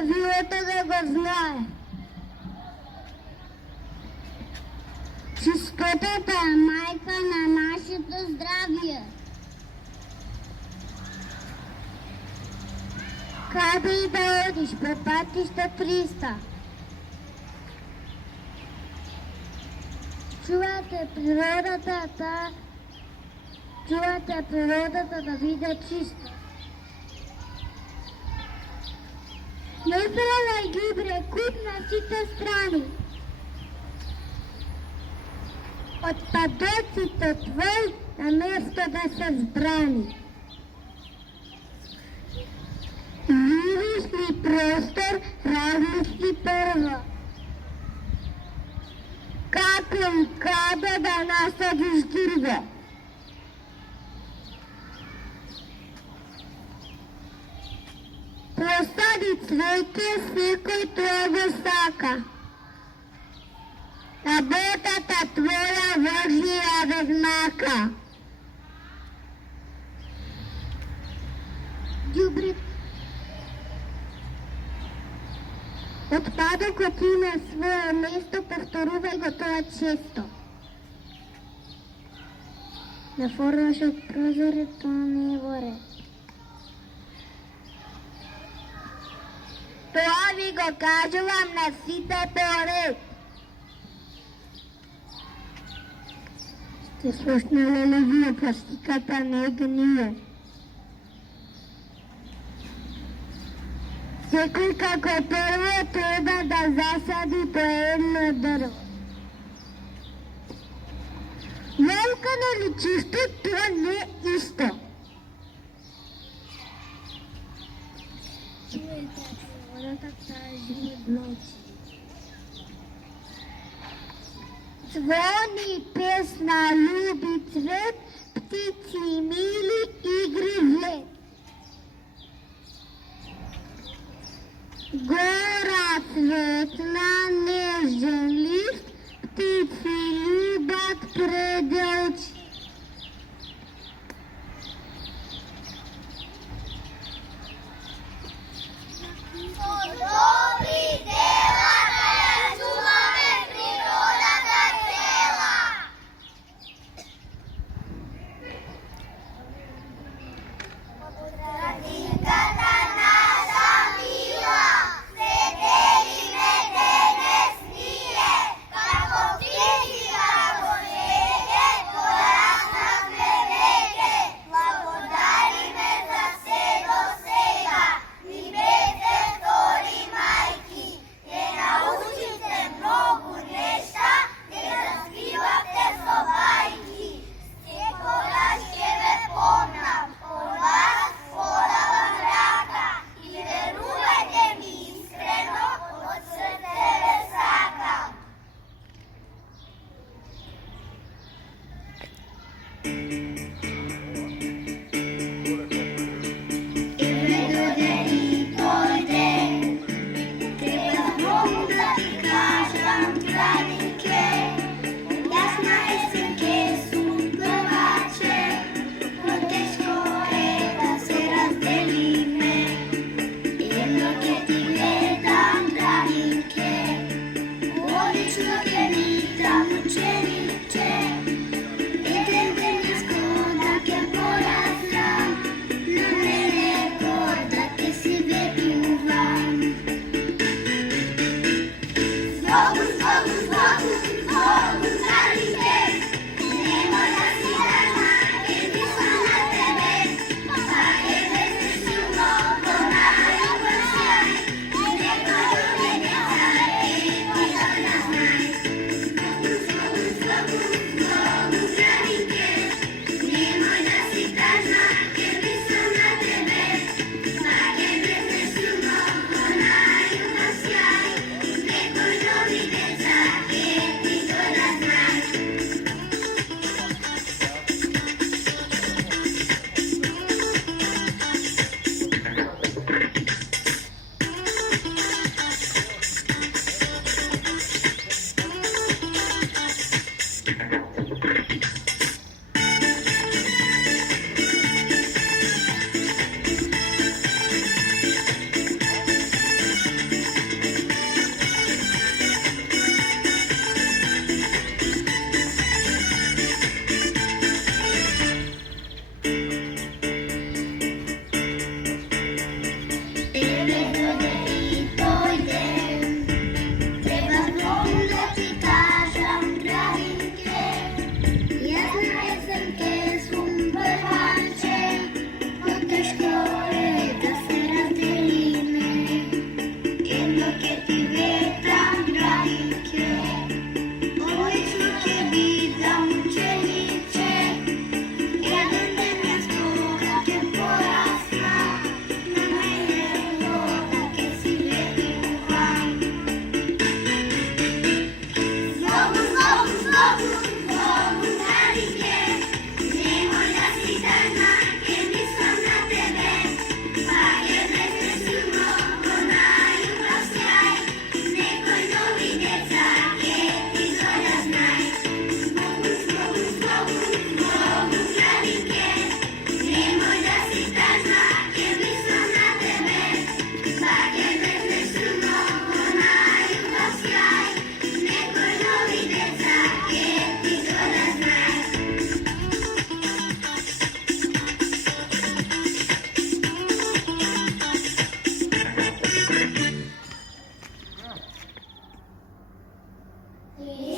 tego go знає. Чистотата е майка на нашето здравие. Къде и да одиш, по пътища 300. Чувате природата да биде чиста. Не правяй гибре, куп на сите страни. Отпадъците твои на место да се сбрани. Видиш ли простор, размисли първо. Како и къде да насадиш дърво. Посади цвете, всекой това го сака. Работата твоя върши размака. Отпадъкът има свое место, повторувай го това често. Да форваш от прозоре, то не е воре. Това ви го кажувам на сите поред. Сте слушнали ли вие, пластиката не гние? Всекой како първо трябва да засади по едно дърво. Волкано ли чисто, това не е исто. Чуете природата тази ночи. Звони песна, люби цвет, птици мили, игри влет. Гора светла, нежен лист, птици любят пределчи. Добри дела да я чуваме природата цела. Градинката наша мила, се делиме денес ние, како птици на гонеге, пораснахме веќе. Благодариме за се до сега, ни бете втори мајки. Ја научите многу нешта, ја развивате со бајки. Секогаш ќе ве помнам, од вас подавам рака, и верувајте ми искрено, од срце ве сакам. Еве дојде и дојде, треба многу да ти кажам, градинке. Јас на есен ке сум плеваче, но тешко е да се разделиме. Едно ке ти гледам, градинке, одично ке витам учениче. Еден ден јас кода ке порастам, но не некој да ке си ветувам. Злогу, злогу, злогу, злогу, градинке, немој да си драма, ке мисла на тебе. Па еден ден си много најубав сјај, и некој други не знае, и ти да знаеш. I